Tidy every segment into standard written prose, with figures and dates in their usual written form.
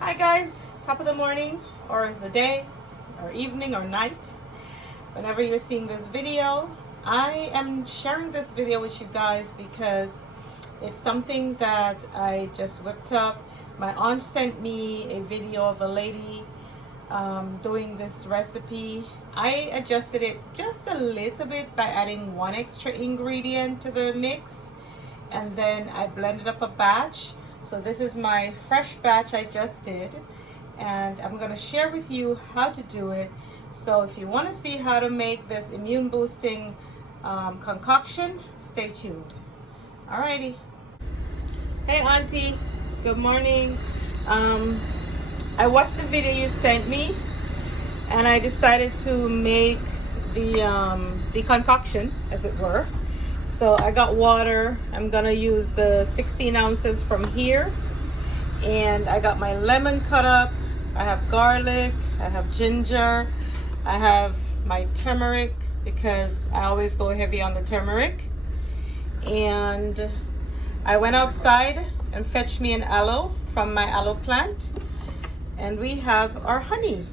Hi guys, top of the morning or the day or evening or night, whenever you're seeing this video. I am sharing this video with you guys because it's something that I just whipped up. My aunt sent me a video of a lady doing this recipe. I adjusted it just a little bit by adding one extra ingredient to the mix, and then I blended up a batch. So this is my fresh batch I just did, and I'm going to share with you how to do it. So if you want to see how to make this immune boosting concoction, stay tuned. Alrighty. Hey Auntie, good morning. I watched the video you sent me, and I decided to make the concoction, as it were. So I got water. I'm gonna use the 16 ounces from here, and I got my lemon cut up. I have garlic, I have ginger, I have my turmeric because I always go heavy on the turmeric. And I went outside and fetched me an aloe from my aloe plant, and we have our honey.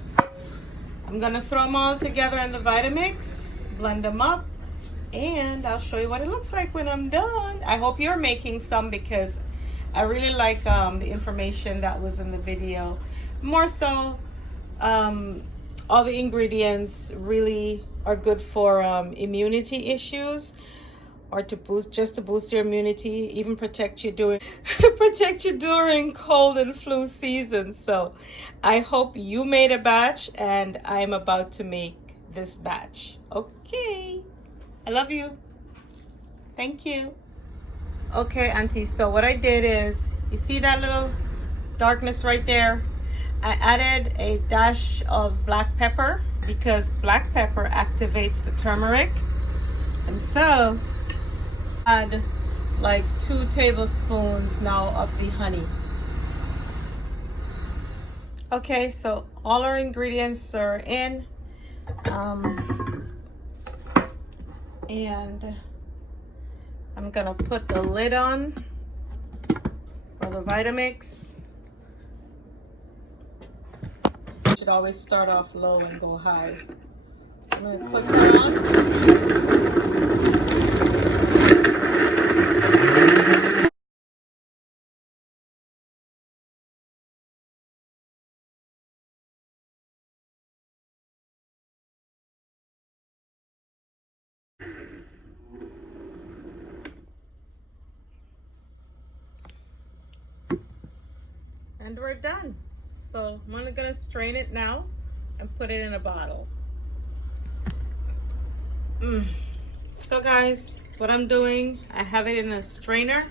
I'm gonna throw them all together in the vitamix, blend them up, and I'll show you what it looks like when I'm done. I hope you're making some because I really like the information that was in the video. More so, all the ingredients really are good for immunity issues, or to boost your immunity, even protect you during cold and flu season. So I hope you made a batch, and I'm about to make this batch. Okay, I love you. Thank you. Okay, Auntie, so what I did is, you see that little darkness right there? I added a dash of black pepper because black pepper activates the turmeric. And so add like 2 tablespoons now of the honey. Okay, so all our ingredients are in, and I'm gonna put the lid on for the vitamix. Should always start off low and go high. I'm gonna put that on. And we're done. So I'm only gonna strain it now and put it in a bottle. So guys, what I'm doing, I have it in a strainer,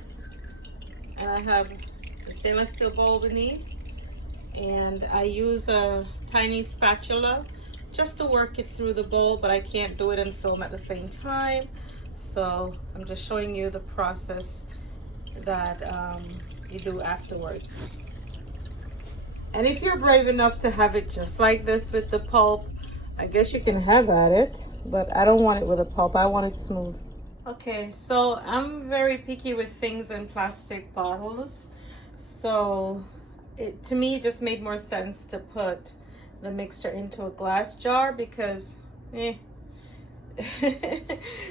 and I have a stainless steel bowl beneath, and I use a tiny spatula just to work it through the bowl, but I can't do it and film at the same time. So I'm just showing you the process that you do afterwards. And if you're brave enough to have it just like this with the pulp, I guess you can have at it, but I don't want it with a pulp. I want it smooth. Okay, so I'm very picky with things in plastic bottles. So to me, it just made more sense to put the mixture into a glass jar because,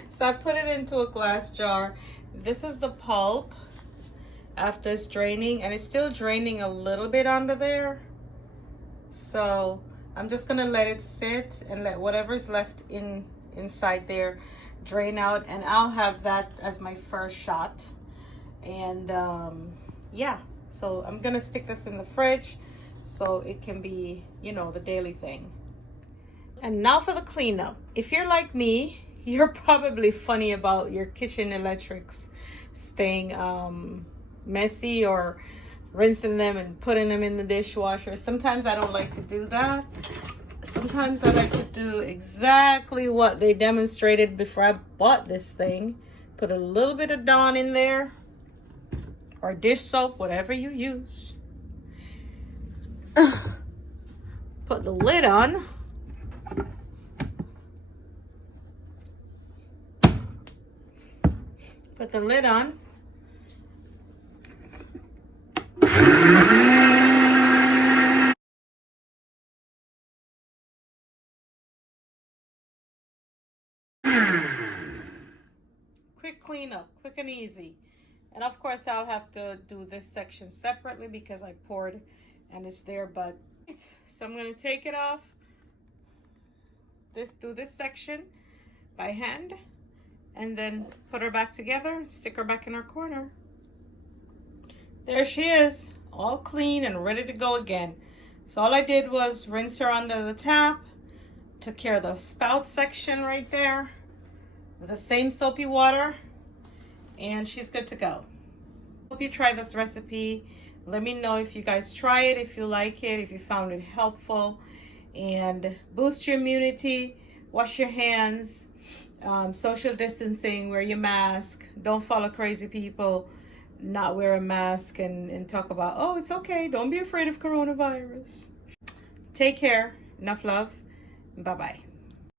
So I put it into a glass jar. This is the pulp after it's draining, and it's still draining a little bit under there. So I'm just gonna let it sit and let whatever's left inside there drain out, and I'll have that as my first shot. And yeah, so I'm gonna stick this in the fridge so it can be, the daily thing. And now for the cleanup. If you're like me, you're probably funny about your kitchen electrics staying messy, or rinsing them and putting them in the dishwasher. Sometimes I don't like to do that. Sometimes I like to do exactly what they demonstrated before I bought this thing. Put a little bit of Dawn in there, or dish soap, whatever you use. Put the lid on. Put the lid on. cleanup, quick and easy. And of course, I'll have to do this section separately because I poured and it's there. But so I'm going to take it off. Do this section by hand, and then put her back together and stick her back in her corner. There she is, all clean and ready to go again. So all I did was rinse her under the tap, took care of the spout section right there with the same soapy water, and she's good to go. Hope you try this recipe. Let me know if you guys try it, if you like it, if you found it helpful, and boost your immunity. Wash your hands, social distancing, wear your mask. Don't follow crazy people, not wear a mask and talk about, oh, it's okay, don't be afraid of coronavirus. Take care. Enough love. Bye-bye.